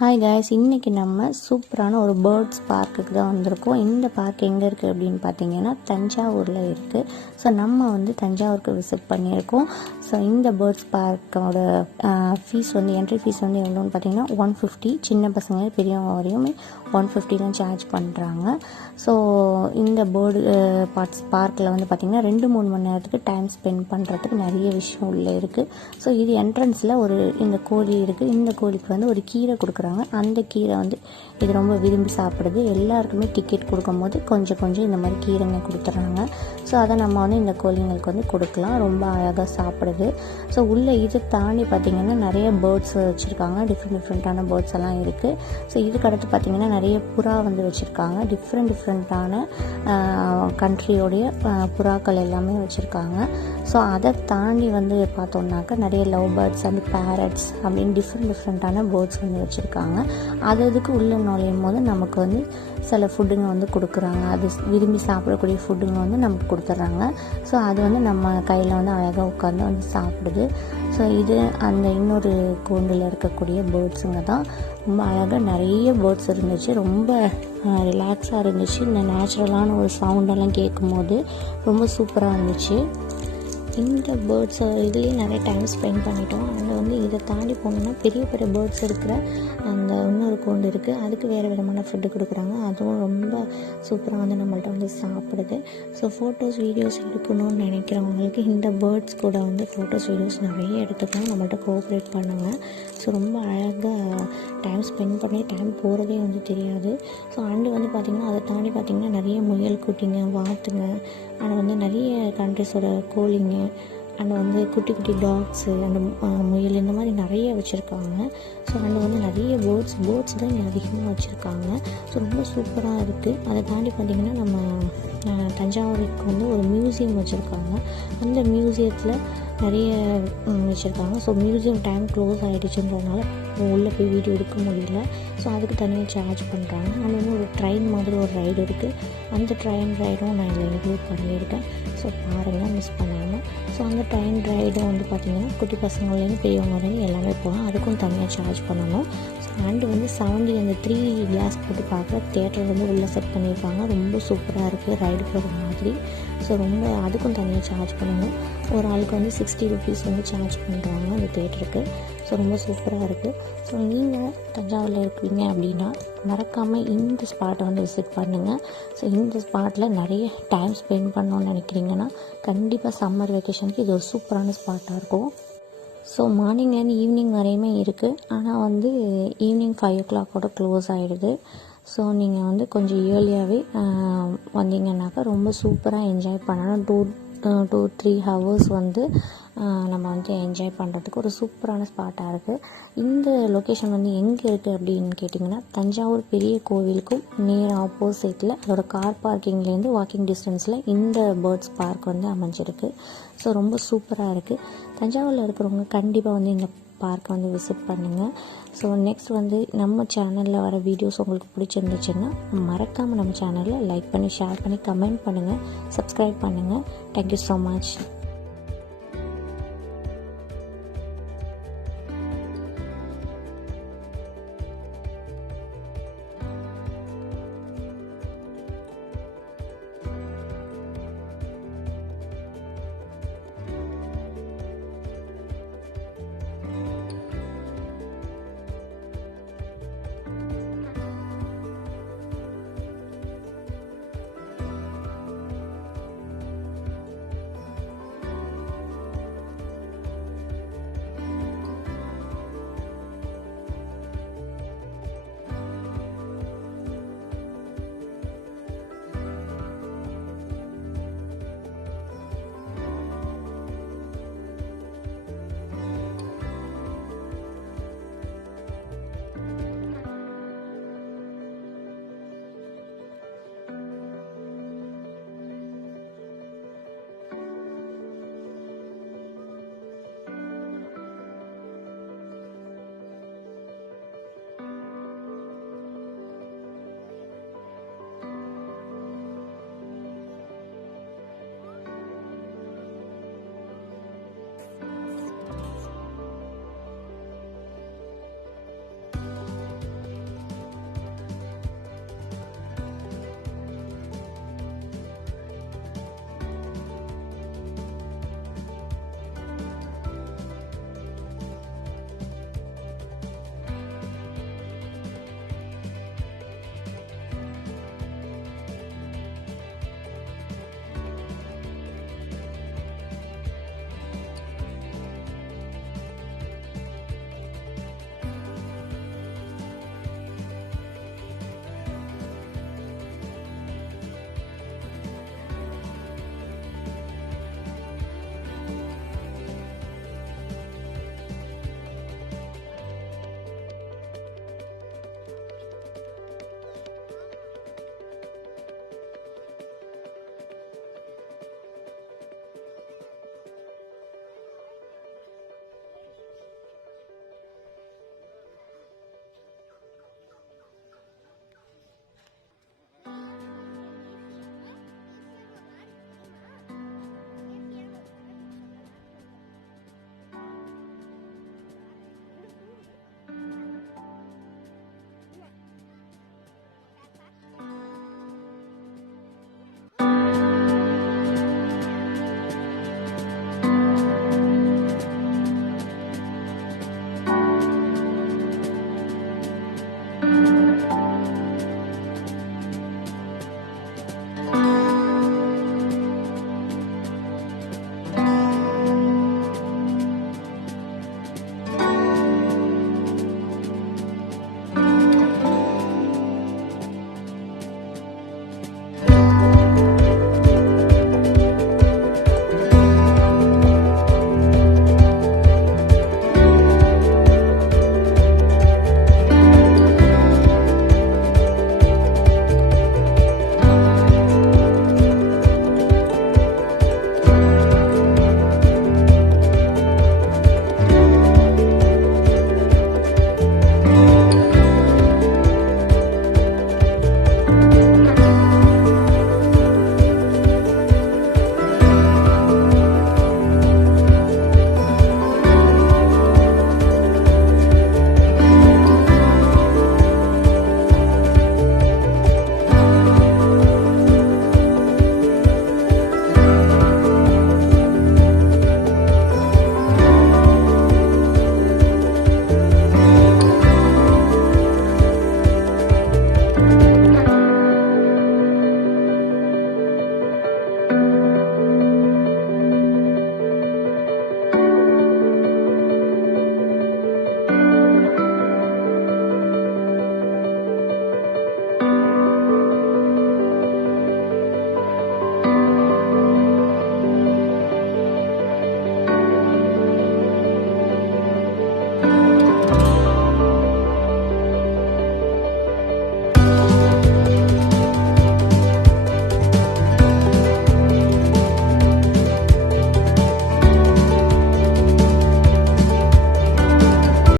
Hi guys, இன்றைக்கி நம்ம சூப்பரான ஒரு பேர்ட்ஸ் பார்க்குக்கு தான் வந்திருக்கோம். இந்த பார்க் எங்கே இருக்குது அப்படின்னு பார்த்தீங்கன்னா தஞ்சாவூரில் இருக்குது. ஸோ நம்ம வந்து தஞ்சாவூருக்கு விசிட் பண்ணியிருக்கோம். ஸோ இந்த பேர்ட்ஸ் பார்க்கோட ஃபீஸ் வந்து என்ட்ரி ஃபீஸ் வந்து எவ்வளோன்னு பார்த்தீங்கன்னா 150. சின்ன பசங்க பெரியவங்க வரையுமே 150 தான் சார்ஜ் பண்ணுறாங்க. ஸோ இந்த பேர்டு பார்க்கில் வந்து பார்த்திங்கன்னா 2-3 மணி நேரத்துக்கு டைம் ஸ்பெண்ட் பண்ணுறதுக்கு நிறைய விஷயம் உள்ளே இருக்குது. ஸோ இது என்ட்ரன்ஸில் இந்த கோழி இருக்குது. இந்த கோழிக்கு வந்து ஒரு கீரை கொடுக்குறாங்க. அந்த கீரை வந்து இது ரொம்ப விரும்பி சாப்பிடுது. எல்லாருக்குமே டிக்கெட் கொடுக்கும்போது கொஞ்சம் இந்த மாதிரி கீரைங்க கொடுத்துட்றாங்க. ஸோ அதை நம்ம வந்து இந்த கோழிங்களுக்கு வந்து கொடுக்கலாம். ரொம்ப அழகாக சாப்பிடுது. ஸோ உள்ளே இதை தாண்டி பார்த்திங்கன்னா நிறைய பேர்ட்ஸ் வச்சுருக்காங்க. டிஃப்ரெண்ட்டான பேர்ட்ஸ் எல்லாம் இருக்குது. ஸோ இதுக்கு அடுத்து பார்த்திங்கன்னா நிறைய புறா வந்து வச்சுருக்காங்க. டிஃப்ரெண்ட்டான கண்ட்ரியோடைய புறாக்கள் எல்லாமே வச்சுருக்காங்க. ஸோ அதை தாண்டி வந்து பார்த்தோம்னாக்கா நிறைய லவ் பேர்ட்ஸ் அண்ட் பேரட்ஸ் அப்படின்னு டிஃப்ரெண்ட்டான பேர்ட்ஸ் வந்து வச்சுருக்காங்க. அதுக்கு உள்ளே நுழையும் போது நமக்கு வந்து சில ஃபுட்டுங்க வந்து கொடுக்குறாங்க. அது விரும்பி சாப்பிடக்கூடிய ஃபுட்டுங்க வந்து நமக்கு கொடுத்துட்றாங்க. ஸோ அது வந்து நம்ம கையில் வந்து அழகாக உட்காந்து வந்து சாப்பிடுது. ஸோ இது அந்த இன்னொரு கூண்டில் இருக்கக்கூடிய பேர்ட்ஸுங்க தான். ரொம்ப அழகாக நிறைய பேர்ட்ஸ் இருந்துச்சு. ரொம்ப ரிலாக்ஸாக இருந்துச்சு. இந்த நேச்சுரலான ஒரு சவுண்டெல்லாம் கேட்கும் போது ரொம்ப சூப்பராக இருந்துச்சு. இந்த பேர்ட்ஸ் இதுலேயே நிறைய டைம் ஸ்பெண்ட் பண்ணிட்டோம். அங்கே வந்து இதை தாண்டி போனோம்னா பெரிய பேர்ட்ஸ் இருக்கிற அந்த இன்னொரு கூண்டு இருக்குது. அதுக்கு வேறு விதமான ஃபுட்டு கொடுக்குறாங்க. அதுவும் ரொம்ப சூப்பராக வந்து நம்மள்ட்ட வந்து சாப்பிடுது. ஸோ ஃபோட்டோஸ் வீடியோஸ் எடுக்கணும்னு நினைக்கிறவங்களுக்கு இந்த பேர்ட்ஸ் கூட வந்து ஃபோட்டோஸ் வீடியோஸ் நிறைய எடுத்துக்கலாம். நம்மள்ட்ட கோஆப்ரேட் பண்ணுங்கள். ஸோ ரொம்ப அழகாக டைம் ஸ்பெண்ட் பண்ணி டைம் போகிறதே வந்து தெரியாது. ஸோ அண்டு வந்து பார்த்திங்கன்னா அதை தாண்டி பார்த்திங்கன்னா நிறைய முயல் குட்டிங்க, வாத்துங்க, அண்ட் வந்து நிறைய கண்ட்ரிஸோட கோழிங்க, அண்ட் வந்து குட்டி டாக்ஸு, அந்த முயல், இந்த மாதிரி நிறைய வச்சுருக்காங்க. ஸோ அண்ட் வந்து நிறைய பேர்ட்ஸ் தான் இங்கே அதிகமாக வச்சுருக்காங்க. ஸோ ரொம்ப சூப்பராக இருக்குது. அதை தாண்டி பார்த்திங்கன்னா நம்ம தஞ்சாவூருக்கு வந்து ஒரு மியூசியம் வச்சுருக்காங்க. அந்த மியூசியத்தில் நிறைய வச்சுருக்காங்க. ஸோ மியூசியம் டைம் க்ளோஸ் ஆகிடுச்சுன்றதுனால உள்ளே போய் வீடியோ எடுக்க முடியல. ஸோ அதுக்கு தனியாக சார்ஜ் பண்ணுறாங்க. அண்ட் வந்து ஒரு ட்ரெயின் மாதிரி ஒரு ரைடு இருக்குது. அந்த ட்ரெயின் ரைடும் நான் இதில் இன்க்ளூட் பண்ணியிருக்கேன். ஸோ பாருங்கள், மிஸ் பண்ணாமல். ஸோ அந்த ட்ரெயின் ரைடும் வந்து பார்த்திங்கன்னா குட்டி பசங்கள்லேருந்து பெரியவங்க வரையும் எல்லாமே போகலாம். அதுக்கும் தனியாக சார்ஜ் பண்ணணும். ஸோ அண்டு வந்து 70 அந்த 3 கிளாஸ் போட்டு பார்க்குற தேட்டர் வந்து உள்ளே செட் பண்ணியிருக்காங்க. ரொம்ப சூப்பராக இருக்குது, ரைடு போகிற மாதிரி. ஸோ ரொம்ப அதுக்கும் தனியாக சார்ஜ் பண்ணணும். ஒரு ஆளுக்கு வந்து 60 ருபீஸ் வந்து சார்ஜ் பண்ணுறாங்க அந்த தேட்டருக்கு. ஸோ ரொம்ப சூப்பராக இருக்குது. ஸோ நீங்கள் தஞ்சாவூரில் இருக்கீங்க அப்படின்னா மறக்காமல் இந்த ஸ்பாட்டை வந்து விசிட் பண்ணுங்கள். ஸோ இந்த ஸ்பாட்டில் நிறைய டைம் ஸ்பெண்ட் பண்ணணும்னு நினைக்கிறீங்கன்னா கண்டிப்பாக சம்மர் வெக்கேஷனுக்கு இது ஒரு சூப்பரான ஸ்பாட்டாக இருக்கும். ஸோ மார்னிங்லேருந்து ஈவினிங் வரையுமே இருக்குது. ஆனால் வந்து ஈவினிங் 5 o'clock க்ளோஸ் ஆகிடுது. ஸோ நீங்கள் வந்து கொஞ்சம் ஏர்லியாகவே வந்தீங்கன்னாக்கா ரொம்ப சூப்பராக என்ஜாய் பண்ணலாம். 2-3 hours வந்து நம்ம வந்து என்ஜாய் பண்ணுறதுக்கு ஒரு சூப்பரான ஸ்பாட்டாக இருக்குது. இந்த லொக்கேஷன் வந்து எங்கே இருக்குது அப்படின்னு கேட்டிங்கன்னா தஞ்சாவூர் பெரிய கோவிலுக்கும் நேர் ஆப்போசிட்டில் அதோட கார் பார்க்கிங்லேருந்து வாக்கிங் டிஸ்டன்ஸில் இந்த பேர்ட்ஸ் பார்க் வந்து அமைஞ்சிருக்கு. ஸோ ரொம்ப சூப்பராக இருக்குது. தஞ்சாவூரில் இருக்கிறவங்க கண்டிப்பாக வந்து இந்த பார்க்கை வந்து விசிட் பண்ணுங்கள். ஸோ நெக்ஸ்ட் வந்து நம்ம சேனலில் வர வீடியோஸ் உங்களுக்கு பிடிச்சிருந்துச்சுன்னா மறக்காமல் நம்ம சேனலில் லைக் பண்ணி, ஷேர் பண்ணி, கமெண்ட் பண்ணுங்கள், சப்ஸ்கிரைப் பண்ணுங்கள். Thank you so much. பண்ணுங்கள்.